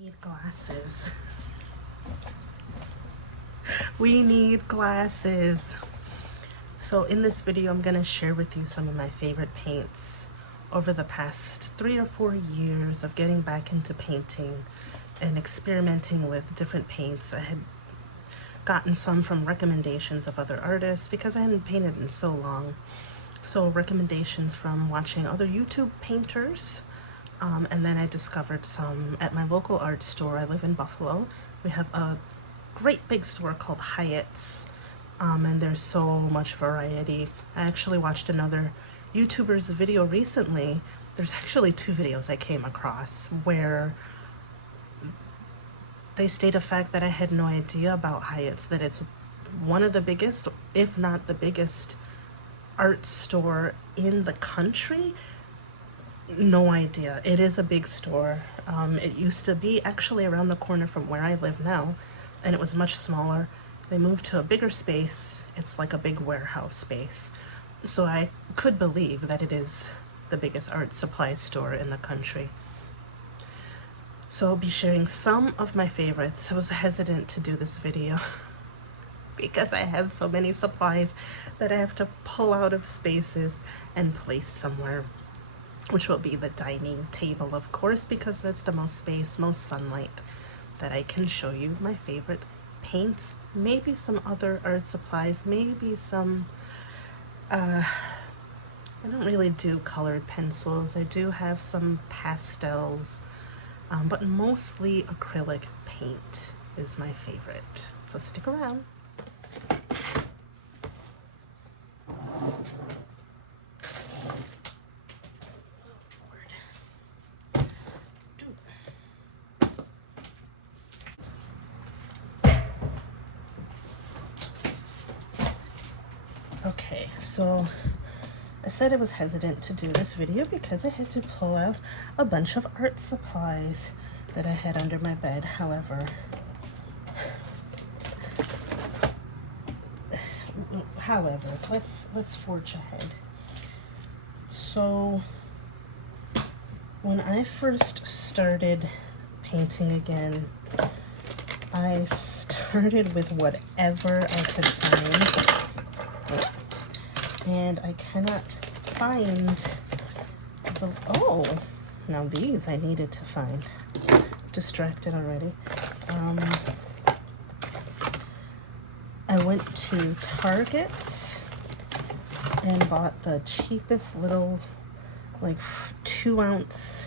Need glasses. We need glasses. So in this video, I'm gonna share with you some of my favorite paints over the past 3 or 4 years of getting back into painting and experimenting with different paints. I had gotten some from recommendations of other artists because I hadn't painted in so long. So recommendations from watching other YouTube painters. And then I discovered some at my local art store. I live in Buffalo. We have a great big store called Hyatt's, and there's so much variety. I actually watched another YouTuber's video recently. There's actually 2 videos I came across where they state a fact that I had no idea about Hyatt's, that it's one of the biggest, if not the biggest, art store in the country. No idea. It is a big store. It used to be actually around the corner from where I live now, and it was much smaller. They moved to a bigger space. It's like a big warehouse space. So I could believe that it is the biggest art supply store in the country. So I'll be sharing some of my favorites. I was hesitant to do this video because I have so many supplies that I have to pull out of spaces and place somewhere, which will be the dining table, of course, because that's the most space, most sunlight that I can show you my favorite paints, maybe some other art supplies, maybe some, I don't really do colored pencils. I do have some pastels, but mostly acrylic paint is my favorite. So stick around. Okay, so I said I was hesitant to do this video because I had to pull out a bunch of art supplies that I had under my bed. However, let's forge ahead. So when I first started painting again, I started with whatever I could find. And I cannot find the, oh, now these I needed to find. Distracted already. I went to Target and bought the cheapest little, like 2-ounce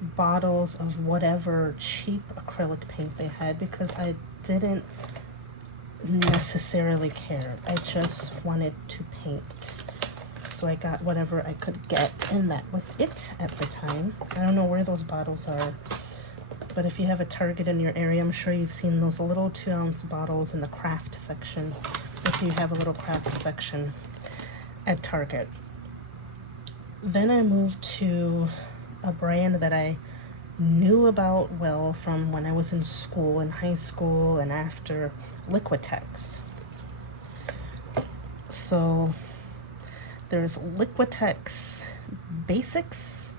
bottles of whatever cheap acrylic paint they had because I didn't necessarily care. I just wanted to paint. So I got whatever I could get, and that was it at the time. I don't know where those bottles are, but if you have a Target in your area, I'm sure you've seen those little 2-ounce bottles in the craft section, if you have a little craft section at Target. Then I moved to a brand that I knew about well from when I was in school, in high school and after, Liquitex. So there's Liquitex Basics.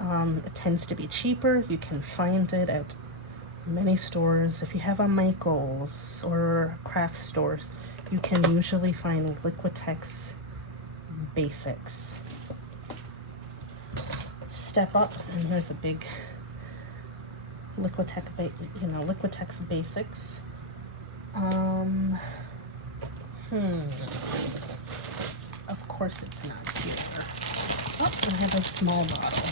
It tends to be cheaper. You can find it at many stores. If you have a Michael's or craft stores, you can usually find Liquitex Basics. Step up, and there's a big Liquitex Basics. Of course it's not here. Oh, I have a small bottle.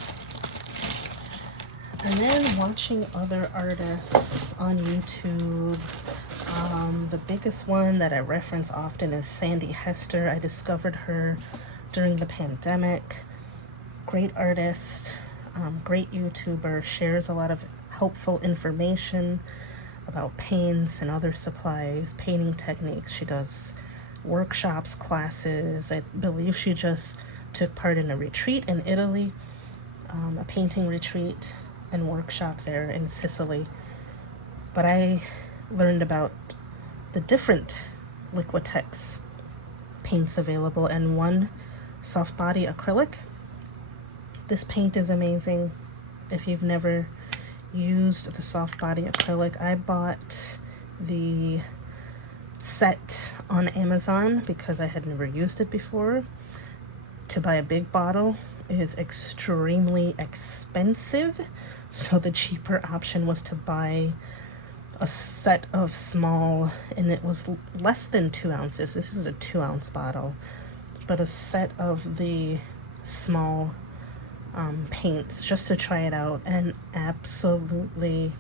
And then watching other artists on YouTube. The biggest one that I reference often is Sandy Hester. I discovered her during the pandemic. Great artist, great YouTuber, shares a lot of helpful information about paints and other supplies, painting techniques. She does workshops, classes. I believe she just took part in a retreat in Italy, a painting retreat and workshop there in Sicily. But I learned about the different Liquitex paints available, and one soft body acrylic. This paint is amazing. If you've never used the soft body acrylic. I bought the set on Amazon because I had never used it before. To buy a big bottle is extremely expensive, so the cheaper option was to buy a set of small, and it was less than 2 ounces. This is a 2-ounce bottle, but a set of the small paints just to try it out, and absolutely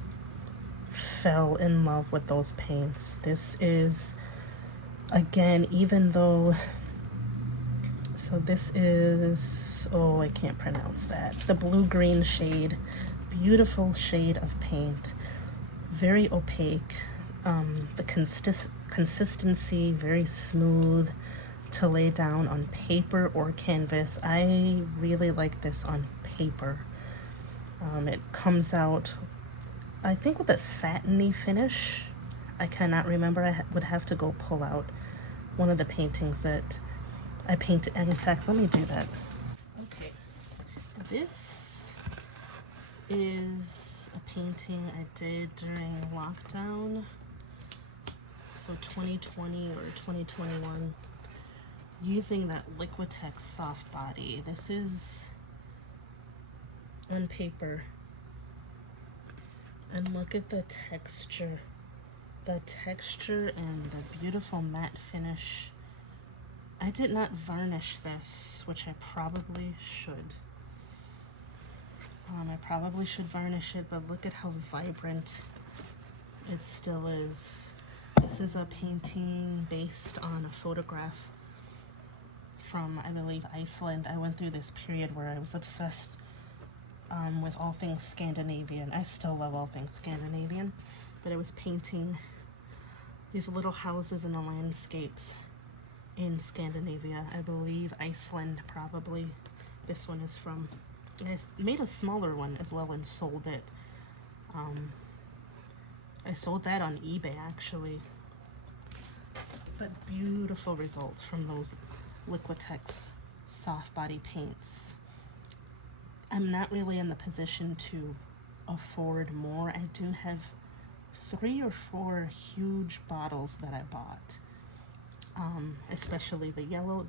fell in love with those paints. This is, again, even though, so this is, oh, I can't pronounce that, the blue-green shade, beautiful shade of paint, very opaque, the consistency very smooth to lay down on paper or canvas. I really like this on paper. It comes out, I think, with a satiny finish. I cannot remember. I would have to go pull out one of the paintings that I painted. And in fact, let me do that. Okay, this is a painting I did during lockdown, so 2020 or 2021, using that Liquitex soft body. This is on paper, and look at the texture and the beautiful matte finish. I did not varnish this, which I probably should. I probably should varnish it, but look at how vibrant it still is. This is a painting based on a photograph from, I believe, Iceland. I went through this period where I was obsessed with all things Scandinavian. I still love all things Scandinavian, but I was painting these little houses and the landscapes in Scandinavia. I believe Iceland, probably. This one is from. I made a smaller one as well and sold it. I sold that on eBay, actually. But beautiful results from those Liquitex soft body paints. I'm not really in the position to afford more. I do have 3 or 4 huge bottles that I bought. Especially the yellow,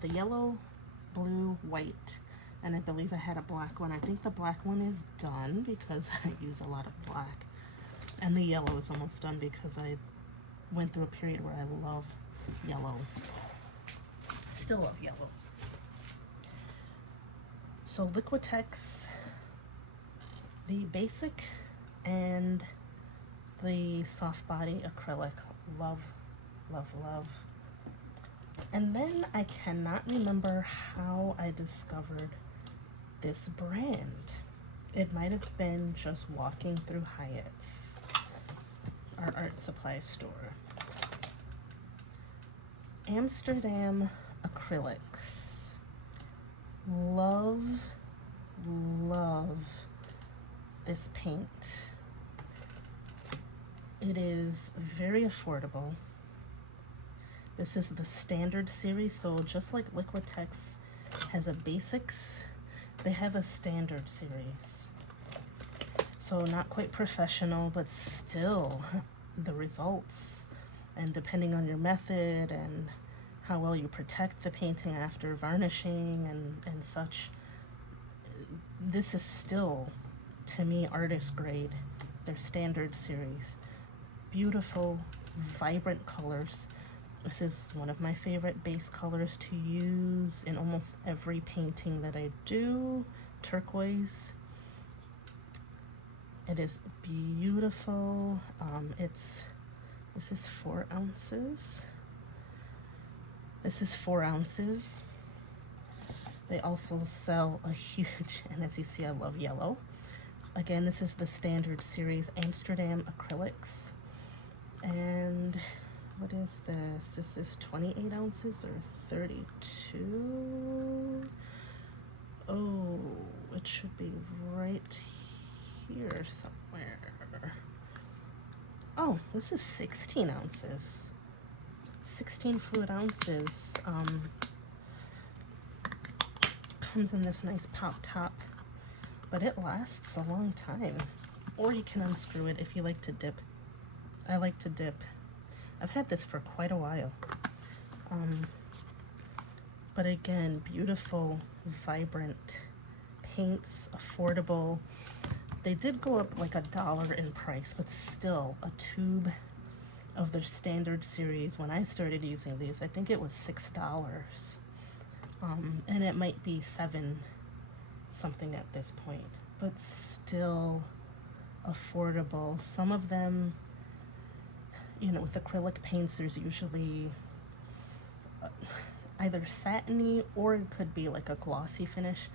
blue, white, and I believe I had a black one. I think the black one is done because I use a lot of black, and the yellow is almost done because I went through a period where I love yellow. Still love yellow. So Liquitex, the basic and the soft body acrylic, love, love, love. And then I cannot remember how I discovered this brand. It might have been just walking through Hyatt's, our art supply store. Amsterdam Acrylics. Love, love this paint. It is very affordable. This is the standard series, so just like Liquitex has a basics, they have a standard series. So not quite professional, but still the results, and depending on your method and how well you protect the painting after varnishing and such, this is still, to me, artist grade, their standard series. Beautiful, vibrant colors. This is one of my favorite base colors to use in almost every painting that I do. Turquoise. It is beautiful. This is 4 ounces. This is 4 ounces. They also sell a huge, and as you see, I love yellow. Again, this is the standard series, Amsterdam Acrylics. And what is this? This is 28 ounces or 32? Oh, it should be right here somewhere. Oh, this is 16 ounces. 16 fluid ounces. Comes in this nice pop top, but it lasts a long time. or you can unscrew it if you like to dip. I like to dip. I've had this for quite a while. But again, beautiful, vibrant paints, affordable. They did go up like $1 in price, but still a tube of their standard series. When I started using these, I think it was $6. And it might be 7 something at this point, but still affordable. Some of them, you know, with acrylic paints, there's usually either satiny or it could be like a glossy finish.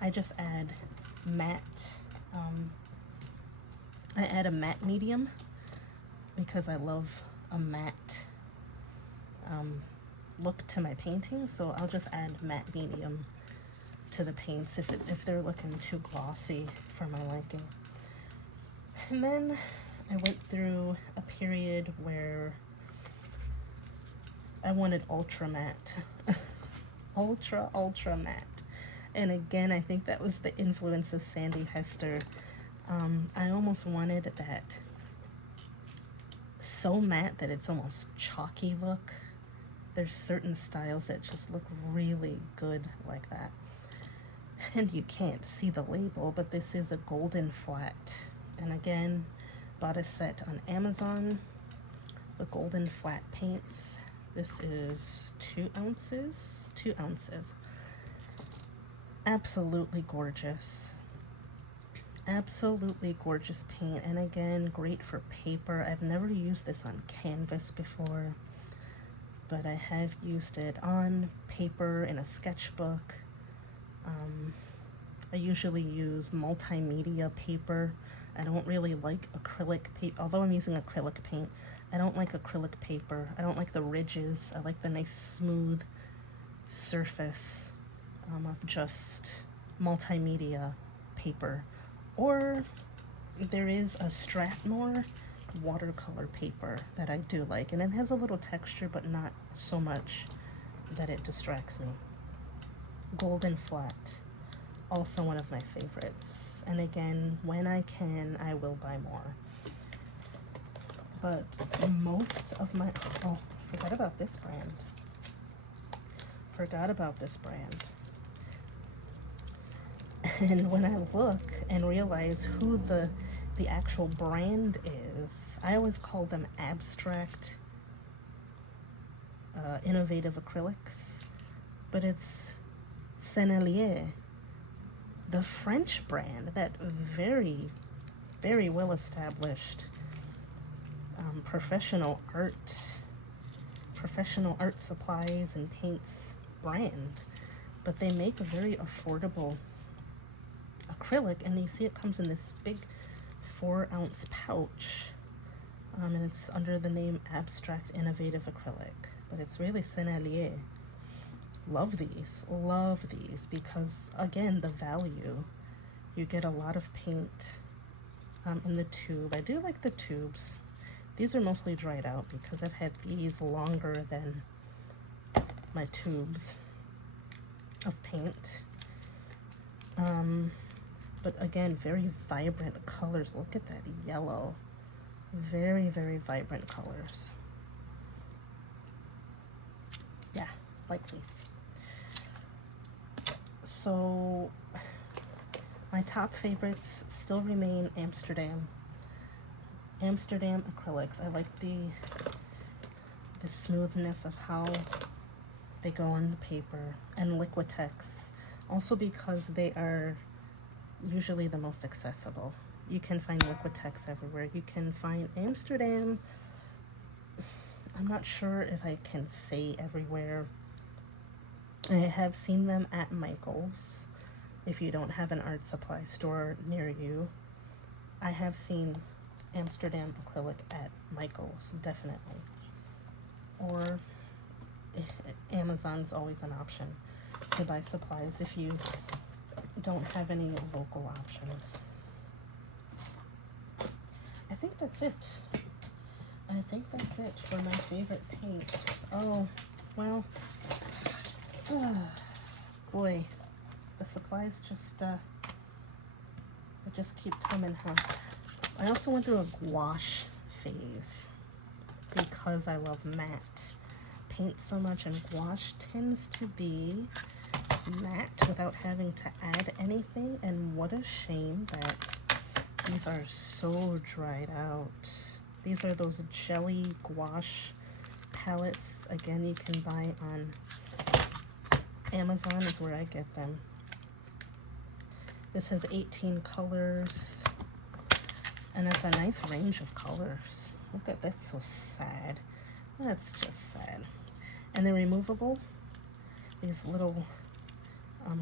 I just add matte. I add a matte medium because I love a matte look to my painting. So I'll just add matte medium to the paints if they're looking too glossy for my liking. And then I went through a period where I wanted ultra matte. ultra matte. And again, I think that was the influence of Sandy Hester. I almost wanted that so matte that it's almost chalky look. There's certain styles that just look really good like that. And you can't see the label, but this is a golden flat. And again, bought a set on Amazon. The golden flat paints. This is 2 ounces. 2 ounces. Absolutely gorgeous. Absolutely gorgeous paint. And again, great for paper. I've never used this on canvas before, but I have used it on paper in a sketchbook. I usually use multimedia paper. I don't really like acrylic paper, although I'm using acrylic paint. I don't like acrylic paper. I don't like the ridges. I like the nice smooth surface of just multimedia paper. Or there is a Strathmore watercolor paper that I do like, and it has a little texture but not so much that it distracts me. Golden flat, also one of my favorites. And again, when I can, I will buy more. But most of my, oh, forgot about this brand. Forgot about this brand. And when I look and realize who the actual brand is, I always call them abstract innovative acrylics, but it's Sennelier, the French brand, that very, very well established professional art supplies and paints brand. But they make a very affordable acrylic, and you see it comes in this big 4-ounce pouch, and it's under the name Abstract Innovative Acrylic, but it's really Sennelier. Love these because again, the value, you get a lot of paint in the tube. I do like the tubes. These are mostly dried out because I've had these longer than my tubes of paint. But again, very vibrant colors. Look at that yellow. Very, very vibrant colors. Yeah, like these. So my top favorites still remain Amsterdam acrylics. I like the smoothness of how they go on the paper, and Liquitex, also because they are usually the most accessible. You can find Liquitex everywhere. You can find Amsterdam, I'm not sure if I can say everywhere. I have seen them at Michael's. If you don't have an art supply store near you, I have seen Amsterdam acrylic at Michael's, definitely. Or Amazon's always an option to buy supplies if you don't have any local options. I think that's it. I think that's it for my favorite paints. Oh, well, boy, the supplies just, they just keep coming, huh? I also went through a gouache phase because I love matte paint so much, and gouache tends to be matte without having to add anything, and what a shame that these are so dried out. These are those jelly gouache palettes. Again, you can buy on Amazon is where I get them. This has 18 colors, and it's a nice range of colors. Look at that's so sad. That's just sad. And they're removable. These little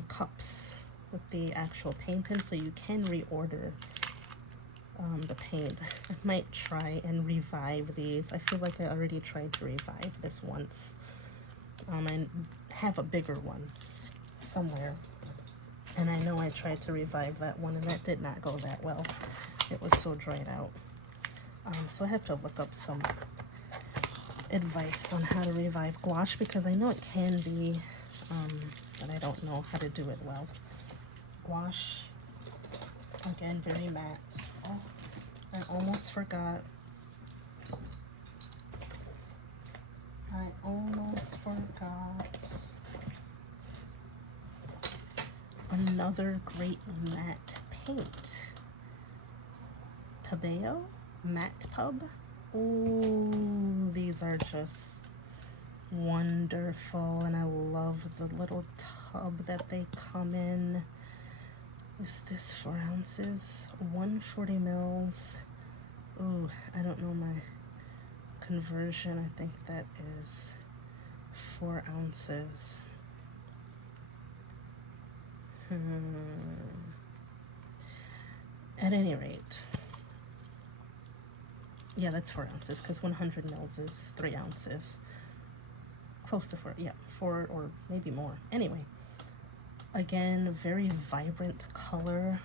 cups with the actual paint in, so you can reorder the paint. I might try and revive these. I feel like I already tried to revive this once. I have a bigger one somewhere, and I know I tried to revive that one, and that did not go that well. It was so dried out. So I have to look up some advice on how to revive gouache, because I know it can be, but I don't know how to do it well. Gouache, again, very matte. Oh, I almost forgot. Another great matte paint. Pabeo Matte Pub. Ooh, these are just wonderful, and I love the little tub that they come in. Is this 4 ounces? 140 mils. Ooh, I don't know my conversion. I think that is 4 ounces. At any rate, yeah, that's 4 ounces, because 100 mils is 3 ounces. Close to 4, yeah, 4 or maybe more. Anyway, again, very vibrant color.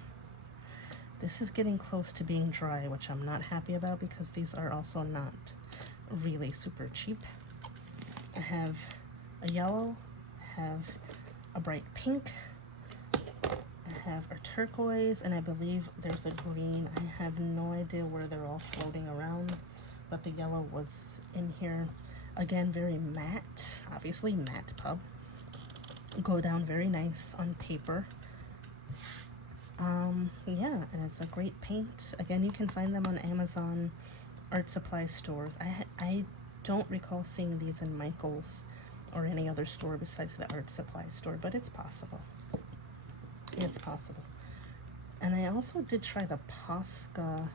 This is getting close to being dry, which I'm not happy about, because these are also not really super cheap. I have a yellow, I have a bright pink, I have a turquoise, and I believe there's a green. I have no idea where they're all floating around, but the yellow was in here. Again, very matte, obviously matte pub. Go down very nice on paper. Yeah, and it's a great paint. Again, you can find them on Amazon, art supply stores. I don't recall seeing these in Michael's or any other store besides the art supply store, but it's possible. It's possible. And I also did try the Posca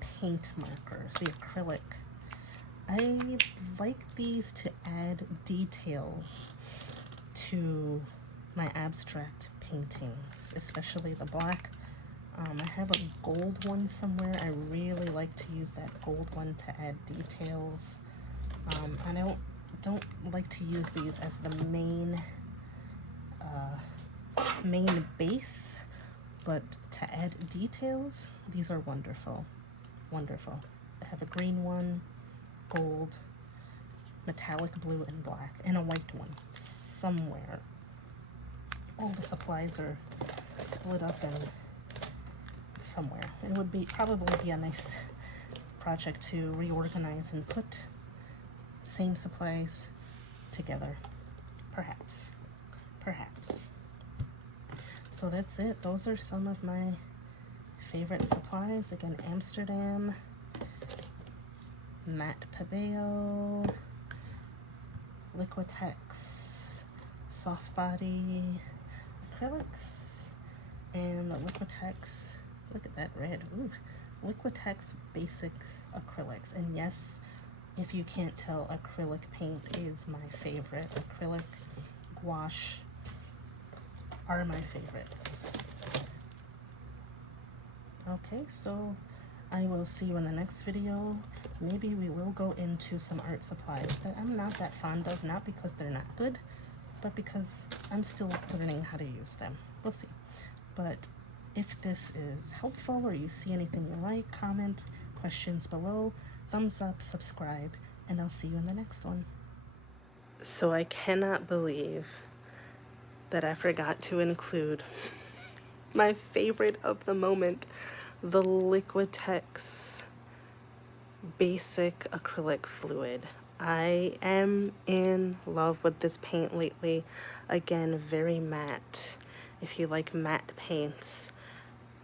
paint markers, the acrylic. I like these to add details to my abstract paintings, especially the black. I have a gold one somewhere. I really like to use that gold one to add details. I don't like to use these as the main base, but to add details, these are wonderful. Wonderful. I have a green one, gold, metallic blue, and black, and a white one somewhere. All the supplies are split up and somewhere. It would probably be a nice project to reorganize and put same supplies together. Perhaps. So that's it. Those are some of my favorite supplies. Again, Amsterdam, matte Pabeo, Liquitex, soft body acrylics, and the Liquitex, look at that red, ooh, Liquitex basic acrylics. And yes, if you can't tell, acrylic paint is my favorite. Acrylic, gouache are my favorites. Okay, so I will see you in the next video. Maybe we will go into some art supplies that I'm not that fond of, not because they're not good, but because I'm still learning how to use them. We'll see. But if this is helpful or you see anything you like, comment, questions below, thumbs up, subscribe, and I'll see you in the next one. So I cannot believe that I forgot to include my favorite of the moment. the Liquitex Basic Acrylic Fluid. I am in love with this paint lately. Again, very matte. If you like matte paints,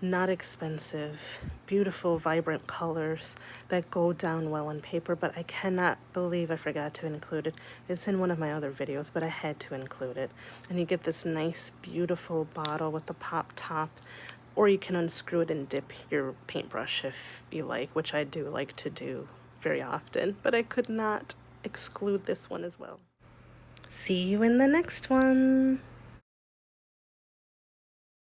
not expensive, beautiful, vibrant colors that go down well on paper, but I cannot believe I forgot to include it. It's in one of my other videos, but I had to include it. And you get this nice, beautiful bottle with the pop top, or you can unscrew it and dip your paintbrush if you like, which I do like to do very often, but I could not exclude this one as well. See you in the next one.